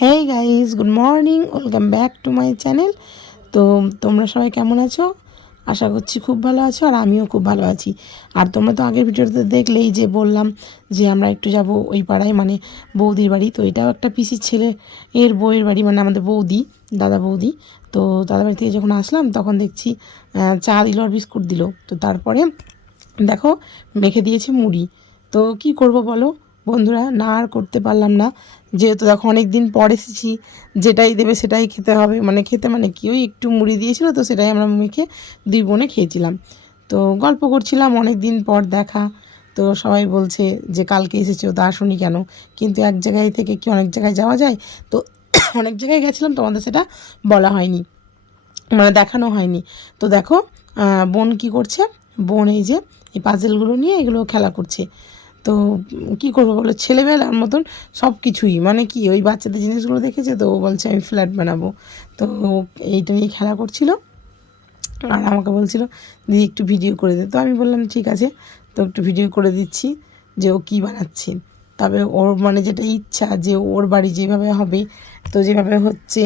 Hey guys, good morning, welcome back to my channel. তো তোমরা সবাই কেমন আছো? আশা করছি খুব ভালো আছো, আর আমিও খুব ভালো আছি। আর তোমরা তো আগের ভিডিওতে দেখলেই যে বললাম যে আমরা একটু যাব ওই পাড়ায়, মানে বৌদির বাড়ি। তো এটাও একটা পিসির ছেলে এর বউয়ের বাড়ি, মানে আমাদের বৌদি, দাদা বৌদি। তো দাদা বাড়ি থেকে যখন আসলাম তখন দেখছি চা দিল আর বিস্কুট দিল। তো তারপরে দেখো মেখে দিয়েছে মুড়ি। তো কি করব বলো বন্ধুরা, না আর করতে পারলাম না, যেহেতু দেখো অনেক দিন পর এসেছি, যেটাই দেবে সেটাই খেতে হবে। মানে খেতে মানে কি, ওই একটু মুড়ি দিয়েছিল তো সেটাই আমরা মেখে দুই বোনে খেয়েছিলাম। তো গল্প করছিলাম, অনেক দিন পর দেখা। তো সবাই বলছে যে কালকে এসেছো তা শুনি কেন, কিন্তু এক জায়গায় থেকে কি অনেক জায়গায় যাওয়া যায়? তো অনেক জায়গায় গেছিলাম, তোমাদের সেটা বলা হয়নি, মানে দেখানো হয়নি। তো দেখো বোন কি করছে, বোন এই যে এই পাজেলগুলো নিয়ে এগুলো খেলা করছে। তো কি করবো বলো, ছেলেবেলার মতন সব কিছুই, মানে কি ওই বাচ্চাদের জিনিসগুলো দেখেছে, তো ও বলছে আমি ফ্ল্যাট বানাবো। তো এইটা নিয়ে খেলা করছিল, আর আমাকে বলছিল দিদি একটু ভিডিও করে দে। তো আমি বললাম ঠিক আছে, তো একটু ভিডিও করে দিচ্ছি যে ও কী বানাচ্ছে। তবে ওর মানে যেটা ইচ্ছা যে ওর বাড়ি যেভাবে হবে, তো যেভাবে হচ্ছে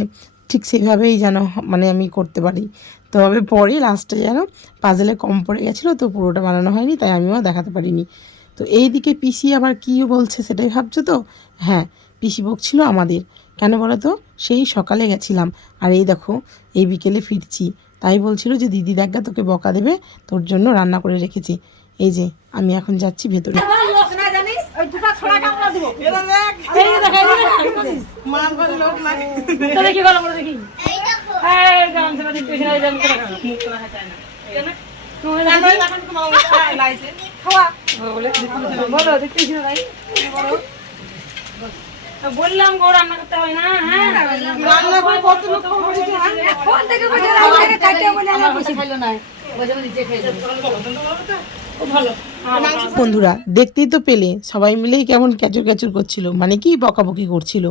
ঠিক সেভাবেই যেন মানে আমি করতে পারি। তবে পরে লাস্টে যেন পাজেলে কম পড়ে গেছিলো, তো পুরোটা বানানো হয়নি, তাই আমিও দেখাতে পারিনি। তো এই দিকে পিসি আবার কী বলছে সেটাই ভাবছো তো? হ্যাঁ, পিসি বকছিল আমাদের, কেন বলো তো, সেই সকালে গেছিলাম আর এই দেখো এই বিকেলে ফিরছি। তাই বলছিল যে দিদি দেখা তোকে বকা দেবে, তোর জন্য রান্না করে রেখেছি। এই যে আমি এখন যাচ্ছি ভেতরে। বললাম গো রান্না করতে হয় না। হ্যাঁ, রান্না করে কত লোক ফোন থেকে বলে রান্না কাটে বলে আমার বসে খাইলো না, বসে নিচে খাইলো। ভালো বন্ধুরা দেখতেই তো পেলে, সবাই মিলেই কেমন ক্যাচুর ক্যাচুর করছিল, মানে কি বকাবকি করছিল।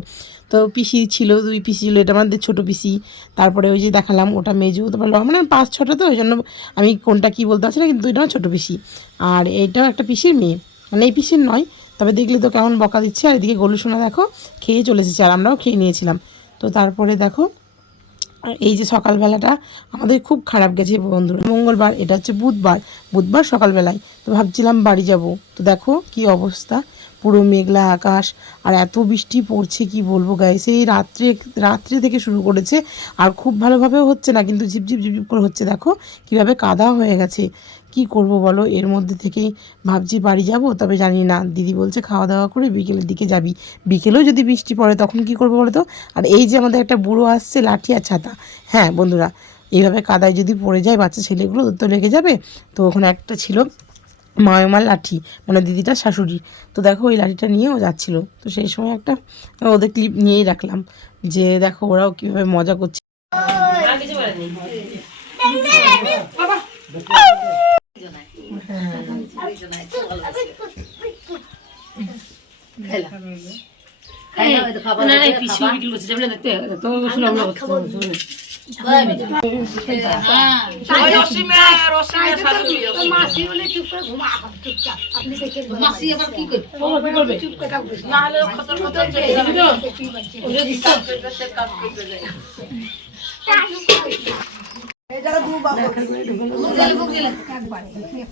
তো পিসি ছিল, দুই পিসি ছিল, এটা আমাদের ছোটো পিসি, তারপরে ওই যে দেখালাম ওটা মেজু, তারপরে মানে 5-6টা, তো ওই জন্য আমি কোনটা কী বলতে পারছি না, কিন্তু এটা আমার ছোটো পিসি। আর এইটাও একটা পিসির মেয়ে, মানে এই পিসির নয়, তবে দেখলে তো কেমন বকা দিচ্ছে। আর এদিকে গলু সোনা দেখো খেয়ে চলে এসেছে, আর আমরাও খেয়ে নিয়েছিলাম। তো তারপরে দেখো এই যে সকালবেলাটা আমাদের খুব খারাপ গেছে বন্ধুরা। মঙ্গলবার, এটা হচ্ছে বুধবার, বুধবার সকালবেলায় তো ভাবছিলাম বাড়ি যাব, তো দেখো কি অবস্থা, পুরো মেঘলা আকাশ, আর এত বৃষ্টি পড়ছে কি বলবো গাইস। এই রাত্রে থেকে শুরু করেছে, আর খুব ভালোভাবেও হচ্ছে না, কিন্তু ঝিপঝিপ ঝিপঝিপ করে হচ্ছে। দেখো কিভাবে কাদা হয়ে গেছে, কি করব বলো। এর মধ্যে থেকেই ভাবছি বাড়ি যাব, তবে জানি না, দিদি বলছে খাওয়া দাওয়া করে বিকেলের দিকে যাবি। বিকেলেও যদি বৃষ্টি পড়ে তখন কি করবো বলো তো? আর এই যে আমাদের একটা বুড়ো আসছে, লাঠি আর ছাতা। হ্যাঁ বন্ধুরা, এইভাবে কাদায় যদি পড়ে যায় বাচ্চা ছেলেগুলো তো লেগে যাবে। তো ওখানে একটা ছিল মায়মার লাঠি, মানে দিদিটার শাশুড়ি। তো দেখো ওই লাঠিটা নিয়ে ও যাচ্ছিলো, তো সেই সময় একটা ওদের ক্লিপ নিয়েই রাখলাম, যে দেখো ওরাও কীভাবে মজা করছে।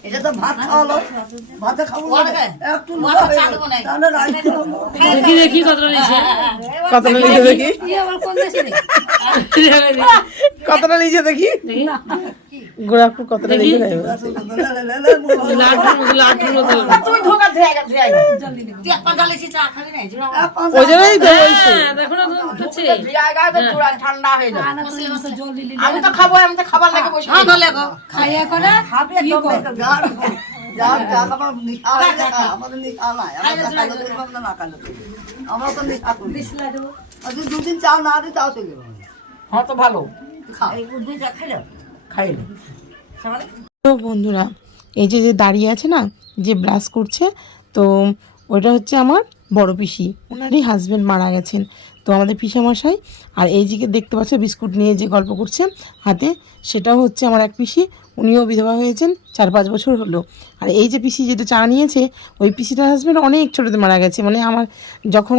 এটা তো ভাত খাওয়ালো, ভাতে খাবো একটু দেখি দেখি কতটা নিয়েছে, কতটা নিচে দেখি, কতটা নিচে দেখি, গোড়াপুর কতটা নিচে দেয়। ওই জন্যই তো বলছি, ঠান্ডা হয়ে যায়। আমি তো খাবো, আমি তো খাবার লাগে বসে খাইয়া করে দুদিন চাও না দিই তাও চলে যাবে। হ্যাঁ তো ভালো খাইলে। তো বন্ধুরা এই যে যে দাঁড়িয়ে আছে না, যে ব্রাশ করছে, তো ওইটা হচ্ছে আমার বড় পিসি, ওনারই হাজব্যান্ড মারা গেছেন। তো আমাদের পিসামশাই আর এই যে দেখতে পাচ্ছ বিস্কুট নিয়ে যে গল্প করছে হাতে, সেটাও হচ্ছে আমার এক পিসি, উনিও বিধবা হয়েছেন 4-5 বছর হলো। আর এই যে পিসি যেটা চা নিয়েছে, ওই পিসিটার হাজব্যান্ড অনেক ছোটোতে মারা গেছে, মানে আমার যখন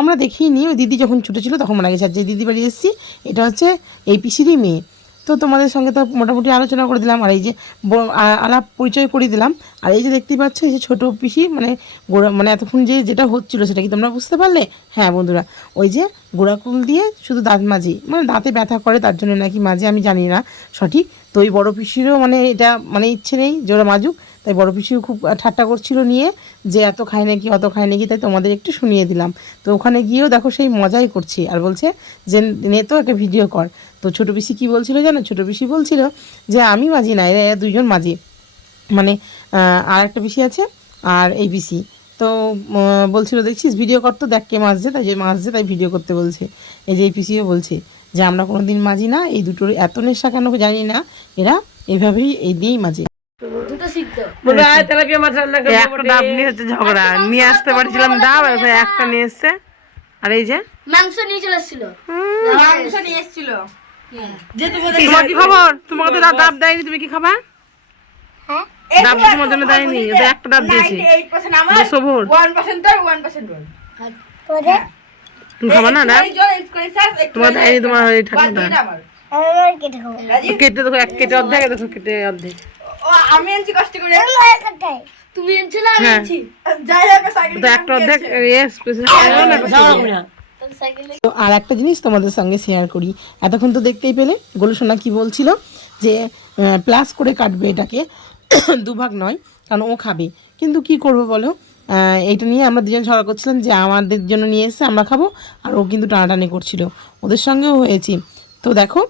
আমরা দেখিনি, ওই দিদি যখন ছোটো ছিল তখন মারা গেছে। আর যে দিদি বাড়ি এসেছি এটা হচ্ছে এই পিসিরই মেয়ে। তো তোমাদের সঙ্গে তো মোটামুটি আলোচনা করে দিলাম, আর এই যে আলাপ পরিচয় করে দিলাম। আর এই যে দেখতেই পাচ্ছ এই যে ছোটো পিসি, মানে মানে এতক্ষণ যেটা হচ্ছিলো সেটা কি তোমরা বুঝতে পারলে? হ্যাঁ বন্ধুরা, ওই যে গোড়াকুল দিয়ে শুধু দাঁত মাজি, মানে দাঁতে ব্যথা করে তার জন্য নাকি মাঝে, আমি জানি না সঠিক। তো ওই বড়ো পিসিরও মানে এটা মানে ইচ্ছে নেই যে ওরা মাজুক, তাই বড়ো পিসিও খুব ঠাট্টা করছিল নিয়ে যে এত খায় নাকি অত খায় নাকি, তাই তোমাদের একটু শুনিয়ে দিলাম। তো ওখানে গিয়েও দেখো সেই মজাই করছে, আর বলছে যে নে তো একটা ভিডিও কর। তো ছোটো পিসি কী বলছিল জানো? ছোটো পিসি বলছিল যে আমি মাজি না, এরা দুইজন মাজি, মানে আর একটা পিসি আছে আর এই পিসি। তো বলছিল দেখছিস ভিডিও করতো, দেখ কে মাছছে, তাই যে মাছছে তাই ভিডিও করতে বলছে। এই যে এই পিসিও বলছে যে আমরা কোনো দিন মাজি না, এই দুটোর এত নেশা কেন জানি না, এরা এইভাবেই এই দিয়েই মাঝে। একটা ডাব নিয়ে হচ্ছে ঝগড়া, নিয়ে আসতে পারছিলাম ডাব, একটা নিয়ে এসছে। আর এই যে মাংস নিয়ে চলে এসেছিল, মাংস নিয়ে এসেছিল। তোমার কি খবর? তোমাকে তো ডাব দেয়নি, তুমি কি খাবা? ডাব তোমার জন্য দেয়নি, একটা ডাব দিয়েছি। সবুর 1% তোর 1% বল। তুমি খাবা না ডাব? তোমার দেয়নি, তোমার এই ঠাকুরটা কেটে দেখো, কেটে অর্ধেক, দেখো কেটে অর্ধেক। আমি আনছি কষ্ট করে, তুমি এনেছিলে আমি এনেছি, যাই হোক সাইকেল একটা অর্ধেক। তো আর একটা জিনিস তোমাদের সঙ্গে শেয়ার করি, এতক্ষণ তো দেখতেই পেলে গোলু সোনা কি বলছিল যে প্লাস করে কাটবে এটাকে, দুভাগ নয়, কারণ ও খাবে। কিন্তু কি করব বলো, এইটা নিয়ে আমরা দুজন ঝগড়া করছিলাম যে আমাদের জন্য নিয়ে এসে আমরা খাবো, আর ও কিন্তু টানাটানি করছিল, ওদের সঙ্গেও হয়েছি। তো দেখো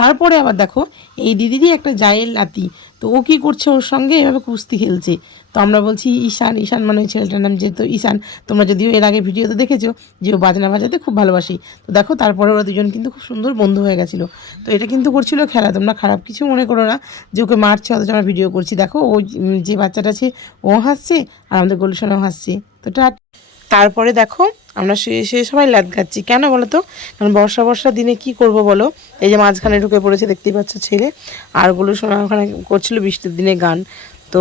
তারপরে আবার দেখো এই দিদিরই একটা জায়ের লাতি, তো ও কী করছে, ওর সঙ্গে এভাবে কুস্তি খেলছে। তো আমরা বলছি ঈশান মানে ওই ছেলেটার নাম যেহেতু ঈশান, তোমরা যদিও এর আগে ভিডিওতে দেখেছো যে ও বাজনা বাজাতে খুব ভালোবাসি। তো দেখো তারপরে ওরা দুজন কিন্তু খুব সুন্দর বন্ধু হয়ে গেছিলো। তো এটা কিন্তু করছিল খেলা, তোমরা খারাপ কিছু মনে করো না যে ওকে মারছে, অথচ আমরা ভিডিও করছি। দেখো ও যে বাচ্চাটা আছে ও হাসছে, আর আমাদের গোলু সোনাও হাসছে। তো তারপরে দেখো আমরা শুয়ে সবাই লাদ খাচ্ছি, কেন বলো তো? কারণ বর্ষা দিনে কি করব বলো, এই যে মাঝখানে ঢুকে পড়েছে দেখতেই পাচ্ছ ছেলে, আর গোলু সোনা ওখানে করছিল বৃষ্টির দিনে গান। তো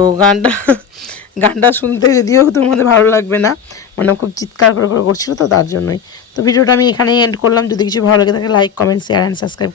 গানটা শুনতে যদিও তোমাদের ভালো লাগবে না, মানে খুব চিৎকার করে করছিল, তো তার জন্যই। তো ভিডিওটা আমি এখানেই এন্ড করলাম। যদি কিছু ভালো লাগে থাকে like, comment, share and subscribe.